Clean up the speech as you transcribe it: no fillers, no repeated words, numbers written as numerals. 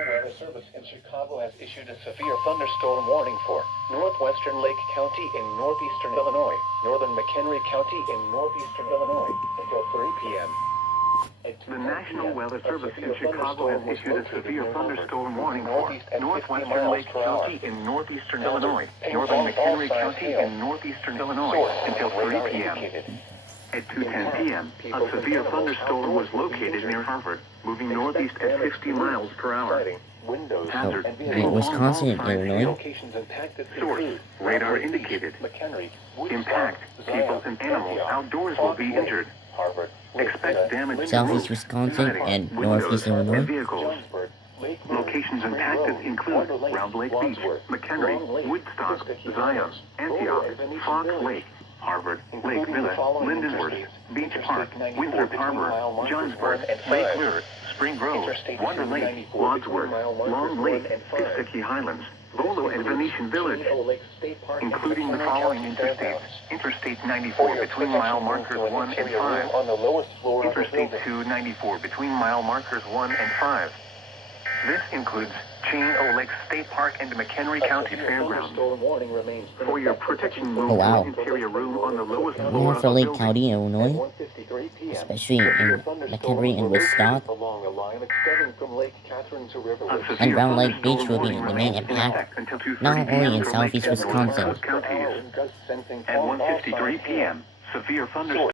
National Weather Service in Chicago has issued a severe thunderstorm warning for northwestern Lake County in northeastern Illinois, northern McHenry County in northeastern Illinois until 3 p.m. The National Weather Service in Chicago has issued a severe thunderstorm warning for northwestern Lake County in northeastern Illinois, northern McHenry County in northeastern Illinois until 3 p.m. At 2:10 p.m., a severe thunderstorm was located near Harvard, moving northeast at 50 miles per hour. Hazard, Wisconsin, Illinois. Source, radar indicated. Impact, people and animals outdoors will be injured. Expect damage Southeast to Wisconsin and northeast and Illinois. vehicles. Locations impacted include Round Lake Beach, McHenry, Woodstock, Zion, Antioch, Fox Lake, Harvard, Lake Villa, Lindenhurst, Beach Park, Winthrop Harbor, Johnsburg, Lakenoor, Spring Grove, Wonder Lake, Wadsworth, Long Lake, Pistakee Highlands, Volo and Venetian Village, including the following interstates: Interstate 94 between mile markers 1 and 5, Interstate 294 between mile markers 1 and 5. This includes Chain-O Lake State Park and McHenry County Fairgrounds. For your protection, move to an interior room on the lowest floor of the Lake building. County, Illinois, especially in McHenry and Woodstock, and Round Lake Beach will be the main impact, not only in southeast Wisconsin. At 1:53 p.m., severe thunderstorms